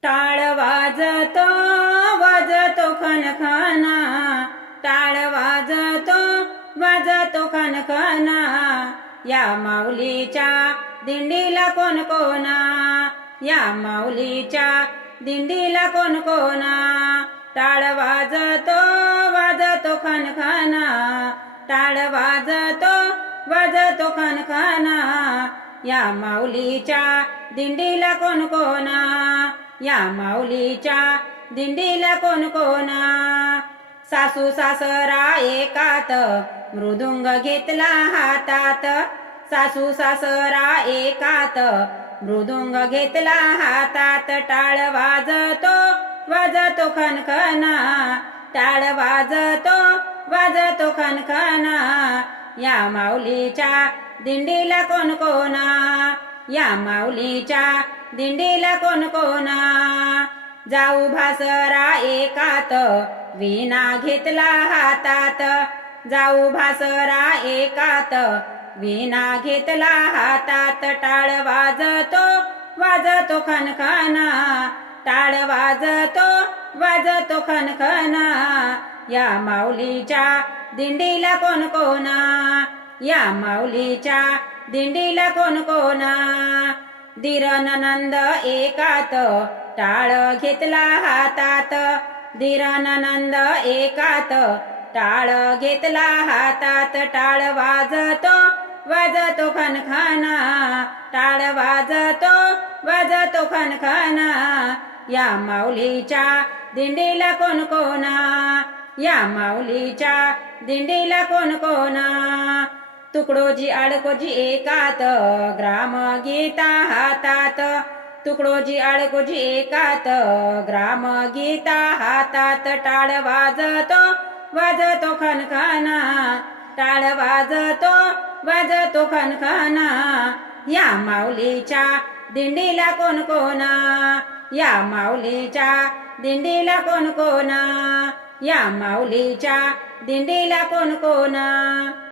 टाळ वाजतो वाजतो खनखना, टाळ वाजतो खनखना, या माऊलीच्या दिंडीला कोण कोना, या माऊलीच्या दिंडीला कोण कोना. टाळ वाजतो खनखना, टाळ वाजतो खनखना, या माऊलीच्या दिंडीला कोण कोना, या माऊलीच्या दिंडीला कोण कोना. सासू सासरा एकात मृदुंग घेतला हातात, सासू सासरा एकात मृदुंग घेतला हातात. टाळ वाजतो खनखना, टाळ वाजतो खनखना, या माऊलीच्या दिंडीला कोण कोना, या माऊलीच्या दिंडीला कोण कोना. जाऊ भासरा एकात वीणा घेतला हातात, जाऊ भासरा एकात वीणा घेतला हातात. टाळ वाजतो खनखना, टाळ वाजतो खनखना, या माऊलीच्या दिंडीला कोण कोना, या माऊलीच्या दिंडीला कोण कोना. दीर ननंद एकात टाळ घेतला हातात, दीर ननंद एकात टाळ घेतला हातात. टाळ वाजतो खनखना, टाळ वाजतो खनखना, या माऊलीच्या दिंडीला कोण कोना, या माऊलीच्या दिंडीला कोण कोना. तुकडोजी अडकोजी एकात ग्राम गीता हातात, तुकडोजी अडकोजी एकात ग्राम गीता हातात. टाळ वाजतो खनखना, टाळ वाजतो खनखना, या माऊलीच्या दिंडीला कोण कोना, या माऊलीच्या दिंडीला कोण कोना, या माऊलीच्या दिंडीला कोण कोना.